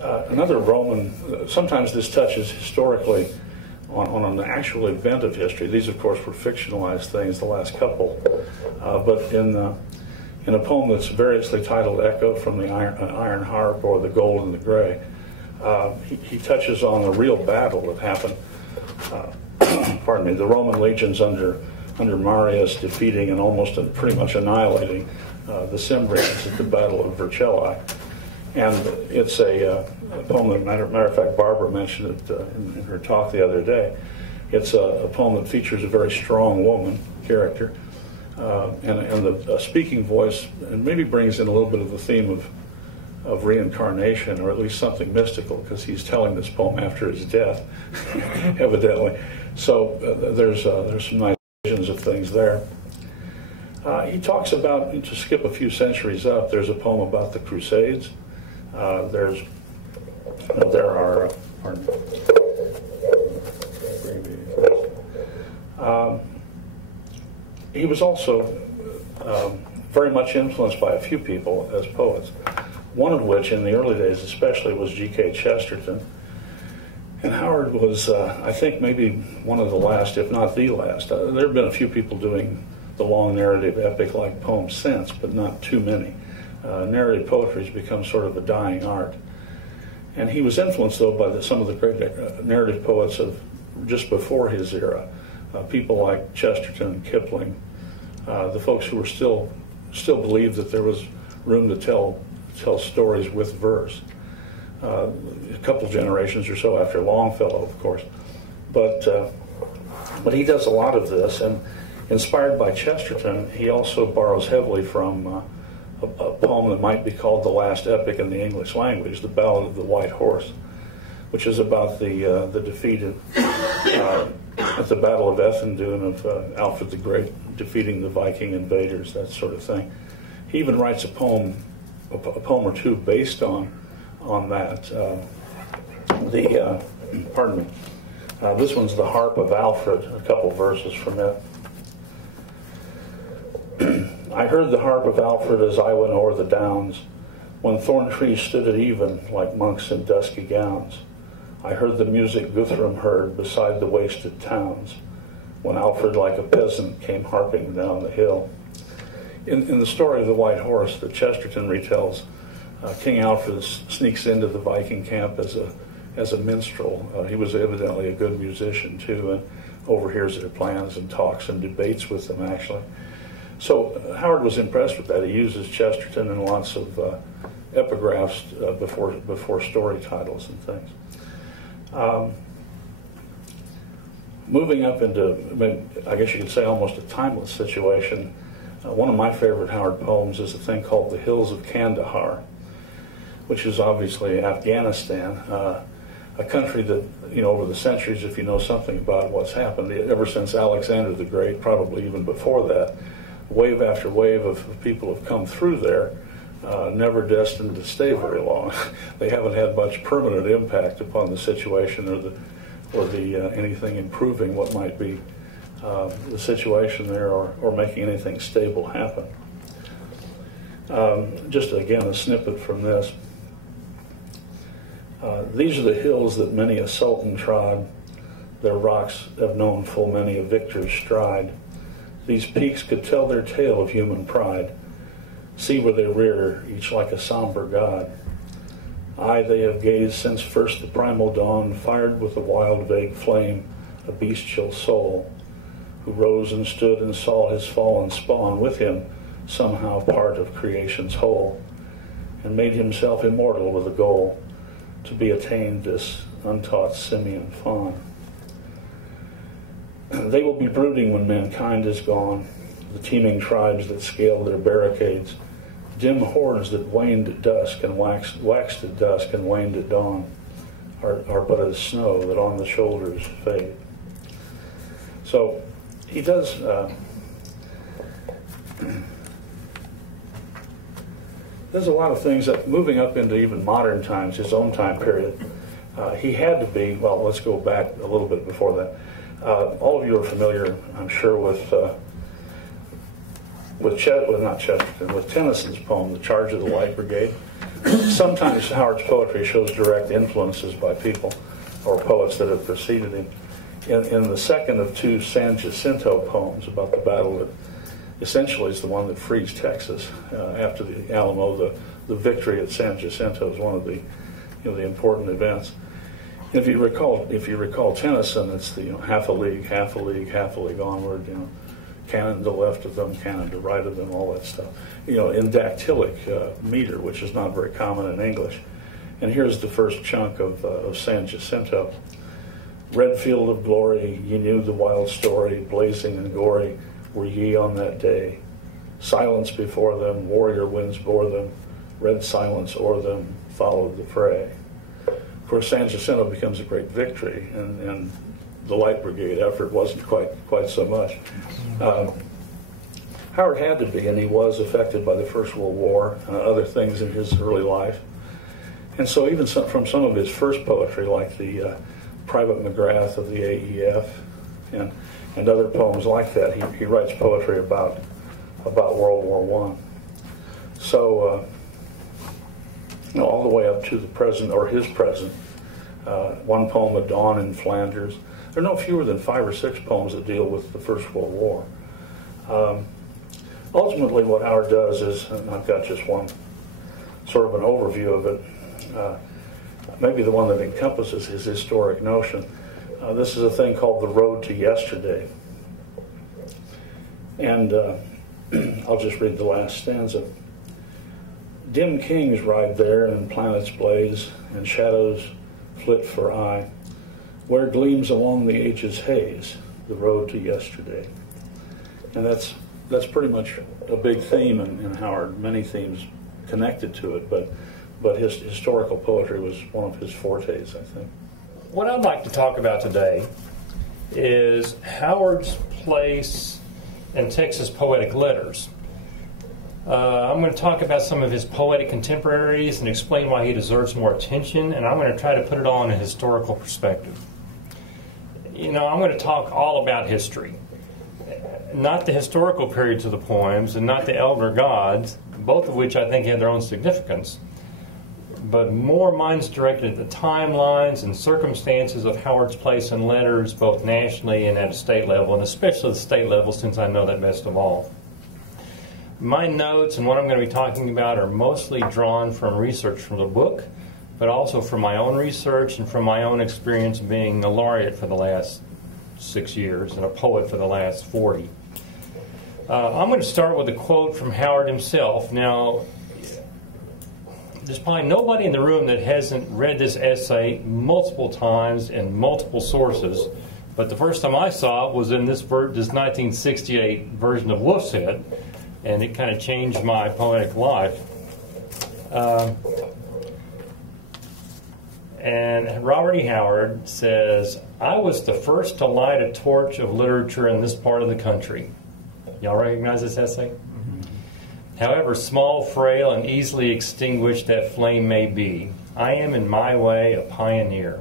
Another Roman, sometimes this touches historically on an actual event of history. These, of course, were fictionalized things, the last couple. But in a poem that's variously titled Echo from the Iron Harp or The Gold and the Gray, he touches on a real battle that happened, pardon me, the Roman legions under Marius defeating and almost pretty much annihilating the Cimbrians at the Battle of Vercellae. And it's a poem that, matter of fact, Barbara mentioned it in her talk the other day. It's a poem that features a very strong woman character and the speaking voice, and maybe brings in a little bit of the theme of reincarnation, or at least something mystical, because he's telling this poem after his death, evidently. So there's some nice visions of things there. He talks about, to skip a few centuries up, there's a poem about the Crusades. He was also very much influenced by a few people as poets, one of which in the early days especially was G.K. Chesterton. And Howard was, I think, maybe one of the last, if not the last. There have been a few people doing the long narrative epic-like poems since, but not too many. Narrative poetry has become sort of a dying art. And he was influenced, though, by some of the great narrative poets of just before his era. People like Chesterton and Kipling, the folks who were still believed that there was room to tell stories with verse. A couple generations or so after Longfellow, of course. But he does a lot of this, and inspired by Chesterton, he also borrows heavily from a poem that might be called the last epic in the English language, the Ballad of the White Horse, which is about the defeat at the Battle of Ethandune of Alfred the Great defeating the Viking invaders, that sort of thing. He even writes a poem or two based on that. Pardon me. This one's The Harp of Alfred, a couple verses from it. I heard the harp of Alfred as I went o'er the downs, when thorn trees stood at even like monks in dusky gowns. I heard the music Guthrum heard beside the wasted towns, when Alfred like a peasant came harping down the hill. In the story of the White Horse that Chesterton retells, King Alfred sneaks into the Viking camp as a minstrel. He was evidently a good musician too, and overhears their plans and talks and debates with them, actually. So Howard was impressed with that. He uses Chesterton in lots of epigraphs before story titles and things. Moving up into, I guess you could say, almost a timeless situation, one of my favorite Howard poems is a thing called The Hills of Kandahar, which is obviously Afghanistan, a country that, over the centuries, if you know something about what's happened, ever since Alexander the Great, probably even before that, wave after wave of people have come through there, never destined to stay very long. They haven't had much permanent impact upon the situation or the anything improving what might be the situation there or making anything stable happen. Just again a snippet from this. These are the hills that many a sultan trod. Their rocks have known full many a victor's stride. These peaks could tell their tale of human pride. See where they rear, each like a somber god. Aye, they have gazed since first the primal dawn, fired with a wild vague flame, a bestial soul, who rose and stood and saw his fallen spawn with him, somehow part of creation's whole, and made himself immortal with a goal, to be attained this untaught simian fawn. They will be brooding when mankind is gone, the teeming tribes that scaled their barricades, dim hordes that waned at dusk and waxed at dusk and waned at dawn, are but as snow that on the shoulders fade. So he does there's a lot of things that, moving up into even modern times, his own time period, he had to be, well, let's go back a little bit before that. All of you are familiar, I'm sure, with Tennyson's poem, The Charge of the Light Brigade. Sometimes Howard's poetry shows direct influences by people or poets that have preceded him. In the second of two San Jacinto poems about the battle that essentially is the one that frees Texas after the Alamo, the victory at San Jacinto is one of the the important events. If you recall Tennyson, it's the half a league, half a league, half a league onward. Cannon to the left of them, cannon to the right of them, all that stuff. In dactylic meter, which is not very common in English. And here's the first chunk of San Jacinto. Red field of glory, ye knew the wild story, blazing and gory were ye on that day. Silence before them, warrior winds bore them, red silence o'er them followed the fray. Of course, San Jacinto becomes a great victory, and the Light Brigade effort wasn't quite so much. Howard had to be, and he was affected by the First World War, other things in his early life. And so even from some of his first poetry, like the Private McGrath of the AEF and other poems like that, he writes poetry about World War I. So, all the way up to the present, or his present, one poem, A Dawn in Flanders. There are no fewer than 5 or 6 poems that deal with the First World War. Ultimately, what Howard does is, and I've got just one sort of an overview of it, maybe the one that encompasses his historic notion. This is a thing called The Road to Yesterday. And I'll just read the last stanza. Dim kings ride there, and planets blaze, and shadows flit for eye, where gleams along the ages haze the road to yesterday. And that's pretty much a big theme in Howard, many themes connected to it, but his historical poetry was one of his fortes, I think. What I'd like to talk about today is Howard's place in Texas poetic letters. I'm going to talk about some of his poetic contemporaries and explain why he deserves more attention, and I'm going to try to put it all in a historical perspective. I'm going to talk all about history, not the historical periods of the poems and not the elder gods, both of which I think have their own significance, but more minds directed at the timelines and circumstances of Howard's place in letters, both nationally and at a state level, and especially the state level, since I know that best of all. My notes and what I'm going to be talking about are mostly drawn from research from the book, but also from my own research and from my own experience being a laureate for the last 6 years and a poet for the last 40. I'm going to start with a quote from Howard himself. Now, there's probably nobody in the room that hasn't read this essay multiple times in multiple sources, but the first time I saw it was in this 1968 version of Wolf's Head, and it kind of changed my poetic life. And Robert E. Howard says, I was the first to light a torch of literature in this part of the country. Y'all recognize this essay? Mm-hmm. However small, frail, and easily extinguished that flame may be, I am in my way a pioneer.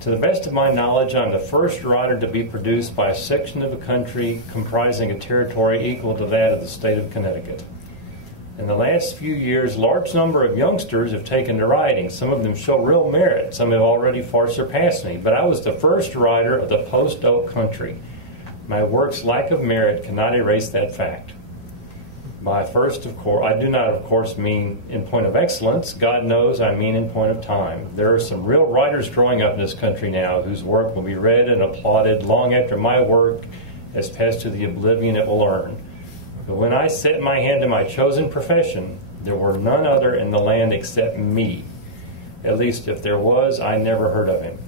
To the best of my knowledge, I'm the first writer to be produced by a section of the country comprising a territory equal to that of the state of Connecticut. In the last few years, a large number of youngsters have taken to writing. Some of them show real merit. Some have already far surpassed me. But I was the first writer of the post-oak country. My work's lack of merit cannot erase that fact. By first, of course, I do not, of course, mean in point of excellence. God knows I mean in point of time. There are some real writers growing up in this country now whose work will be read and applauded long after my work has passed to the oblivion it will earn. But when I set my hand to my chosen profession, there were none other in the land except me. At least if there was, I never heard of him.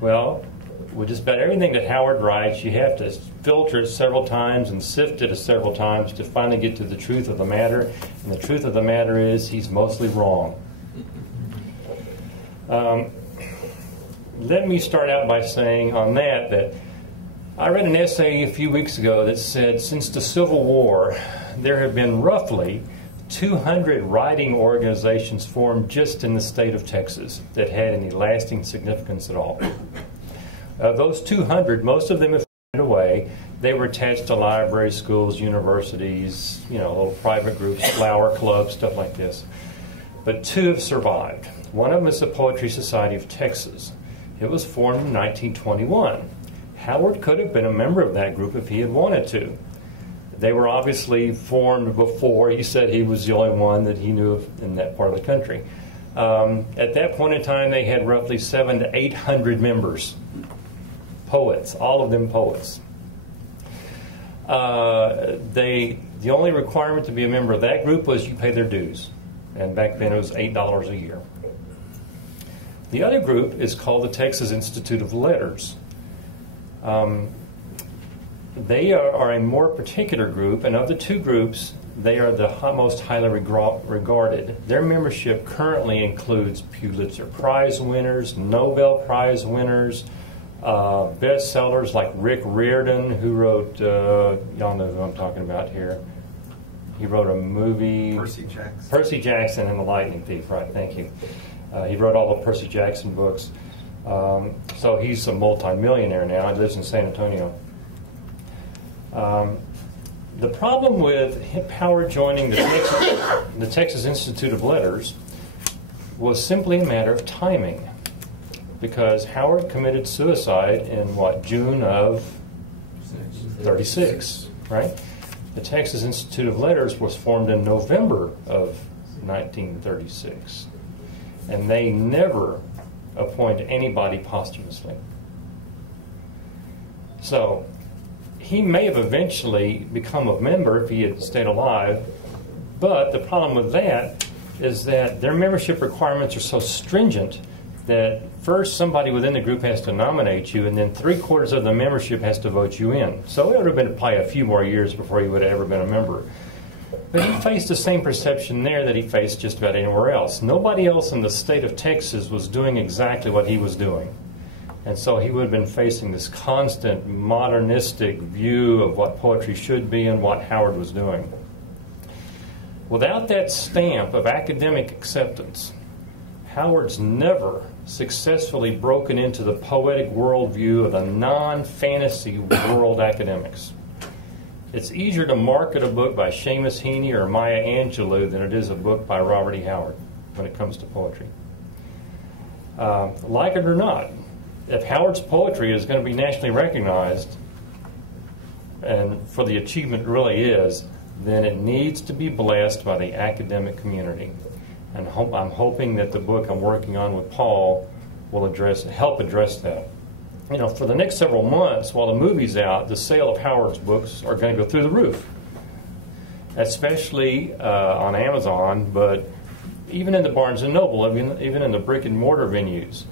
Well, with just about everything that Howard writes, you have to filter it several times and sift it several times to finally get to the truth of the matter. And the truth of the matter is he's mostly wrong. Let me start out by saying on that I read an essay a few weeks ago that said since the Civil War, there have been roughly 200 writing organizations formed just in the state of Texas that had any lasting significance at all. Of those 200, most of them have faded away, They were attached to libraries, schools, universities, little private groups, flower clubs, stuff like this. But two have survived. One of them is the Poetry Society of Texas. It was formed in 1921. Howard could have been a member of that group if he had wanted to. They were obviously formed before. He said he was the only one that he knew of in that part of the country. At that point in time, they had roughly 700 to 800 members. Poets, all of them poets. The only requirement to be a member of that group was you pay their dues. And back then it was $8 a year. The other group is called the Texas Institute of Letters. They are a more particular group, and of the two groups, they are the most highly regarded. Their membership currently includes Pulitzer Prize winners, Nobel Prize winners, bestsellers like Rick Riordan, who wrote, y'all know who I'm talking about here. He wrote a movie, Percy Jackson and the Lightning Thief, right, thank you. He wrote all the Percy Jackson books. So he's a multi-millionaire now. He lives in San Antonio. The problem with Howard joining the Texas Institute of Letters was simply a matter of timing, because Howard committed suicide in June of 36, right? The Texas Institute of Letters was formed in November of 1936, and they never appoint anybody posthumously. So he may have eventually become a member if he had stayed alive, but the problem with that is that their membership requirements are so stringent that first somebody within the group has to nominate you, and then 3/4 of the membership has to vote you in. So it would have been probably a few more years before he would have ever been a member. But he faced the same perception there that he faced just about anywhere else. Nobody else in the state of Texas was doing exactly what he was doing. And so he would have been facing this constant modernistic view of what poetry should be and what Howard was doing. Without that stamp of academic acceptance, Howard's never successfully broken into the poetic worldview of the non-fantasy world academics. It's easier to market a book by Seamus Heaney or Maya Angelou than it is a book by Robert E. Howard when it comes to poetry. Like it or not, if Howard's poetry is going to be nationally recognized, and for the achievement it really is, then it needs to be blessed by the academic community. And I'm hoping that the book I'm working on with Paul will help address that. For the next several months, while the movie's out, the sale of Howard's books are going to go through the roof, especially on Amazon, but even in the Barnes & Noble, even in the brick and mortar venues,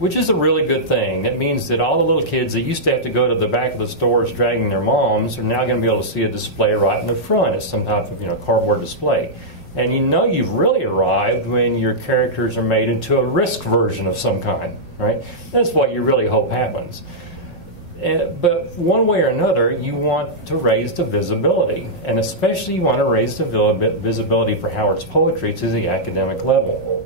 which is a really good thing. It means that all the little kids that used to have to go to the back of the stores dragging their moms are now going to be able to see a display right in the front as some type of cardboard display. And you've really arrived when your characters are made into a Risk version of some kind, right? That's what you really hope happens. But one way or another, you want to raise the visibility, and especially you want to raise the visibility for Howard's poetry to the academic level.